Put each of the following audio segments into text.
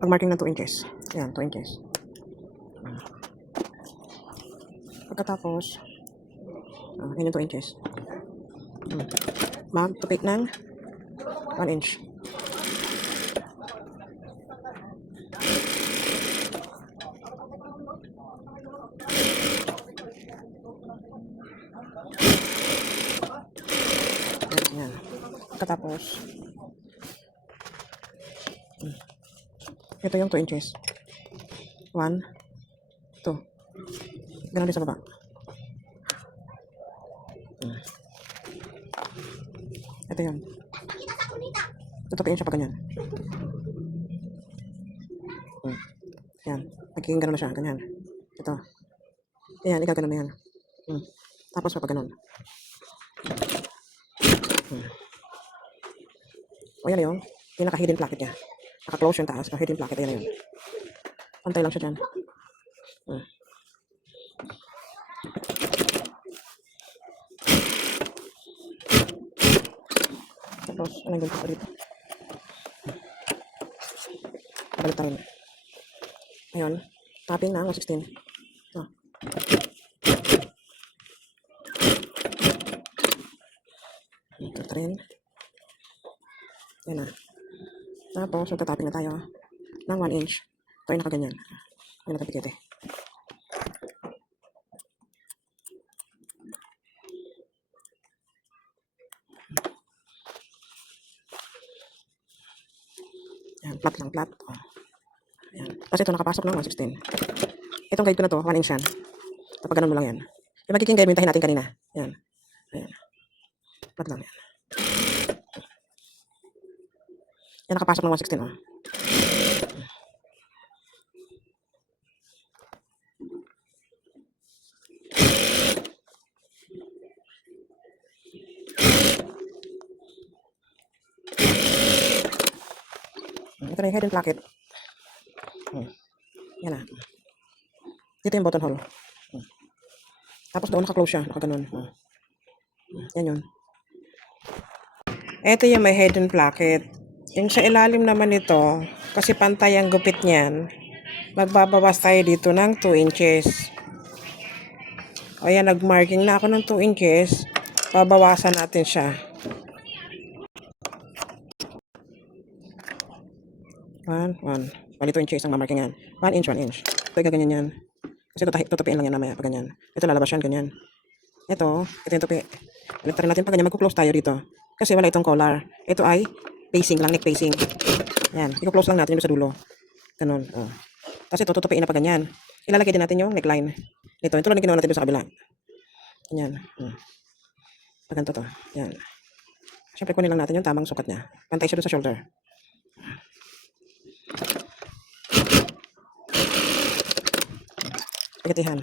pag-marking ng 2 inches. Ayan, 2 inches. Pagkatapos, yun yung 2 inches. Mag-tupik ng 1 inch. Ayan. Pagkatapos, ito yung 2 inches. 1, 2. Ganun din sa baba. Ito yun. Tutupiin siya pa ganyan. Yan. Nagiging ganun na siya. Ganyan. Ito. Ayan, igaganon na yan. Tapos pa ganun. O yan yung pinaka-hidden placket niya. Naka-close yung taas. Hidden placket. Ayan na yun. Pantay lang siya dyan. Tapos, ano yung ganito pa dito? Kabalit tayo. Ayun. Tapping na 116. Ito. Ito rin. Yan na. Tapos, magta-tapping na tayo ng 1 inch. Ito ay nakaganyan. Ay nakapikete. Yan, flat lang, flat. Yan. Tapos ito nakapasok ng 116. Itong guide ko na to, 1 inch yan. Kapag ganun mo lang yan. Yung magiging guide mo yung tahin natin kanina. Yan. Ayan. Flat lang yan. Yan nakapasok ng 116. Ito na yung hidden placket. Yan na. Dito yung button hole. Tapos doon naka-close siya. Nakaganon. Yan yun. Ito yung may hidden placket. Yung sa ilalim naman nito, kasi pantay ang gupit niyan, magbabawas tayo dito ng 2 inches. O yan, nag-marking na ako ng 2 inches. Babawasan natin siya. 1. Bali 2 inches ang mamarking yan. 1 inch, 1 inch. Ito gaganyan yan. Kasi tutupiin lang yan namaya pag ganyan. Ito lalabas yan, ganyan. Ito yung tupi. Balik natin pag ganyan, mag-close tayo dito. Kasi wala itong collar. Ito ay pacing lang, neck pacing. Yan, i-close lang natin yung sa dulo. Ganun. Tapos ito, tutupiin na pag ganyan. Ilalagay din natin yung neckline. Ito, yung tulad na ginawa natin sa kabila. Ganyan. Pag ganito to. Yan. Siyempre kunin lang natin yung tamang sukat niya. Pantay siya doon sa shoulder. Pagkatihan.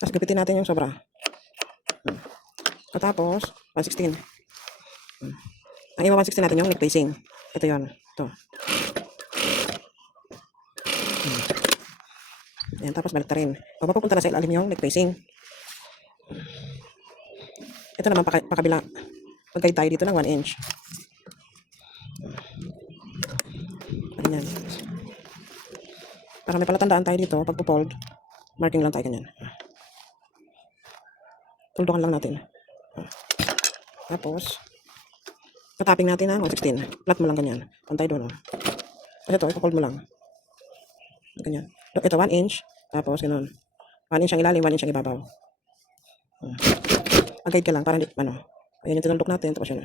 Tapos gupitin natin yung sobra. Tapos, 116. Ang iwa 116 natin yung neck placing. Ito yun. Ito. Ayan, tapos balik na rin. Papapunta na sa ilalim yung neck placing. Ito naman pakabila. Pag-guide tayo dito ng 1 inch. Ganyan. Para may palatandaan tayo dito, pag po-fold, marking lang tayo ganyan. Puldukan lang natin. Tapos, patapping natin na 116. Flat mo lang ganyan. Pantay doon. Kasi ito, ipo-fold mo lang. Ganyan. Ito, 1 inch. Tapos, ganun. 1 inch ang ilalim, 1 inch ang ibabaw. Mag-guide ka lang, para hindi, ayan yung tinundok natin. Tapos yun.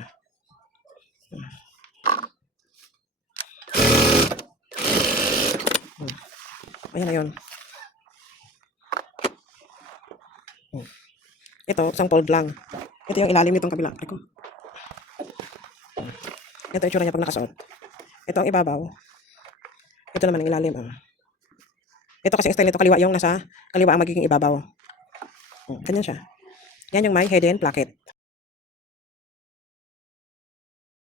Ayan na yun. Ito, isang fold lang. Ito yung ilalim nitong kabila. Ito yung itsura niya pag nakasuot. Ito ang ibabaw. Ito naman ang ilalim. Ito kasi ang style nito, kaliwa yung nasa, kaliwa ang magiging ibabaw. Ganyan siya. Yan yung may hidden placket.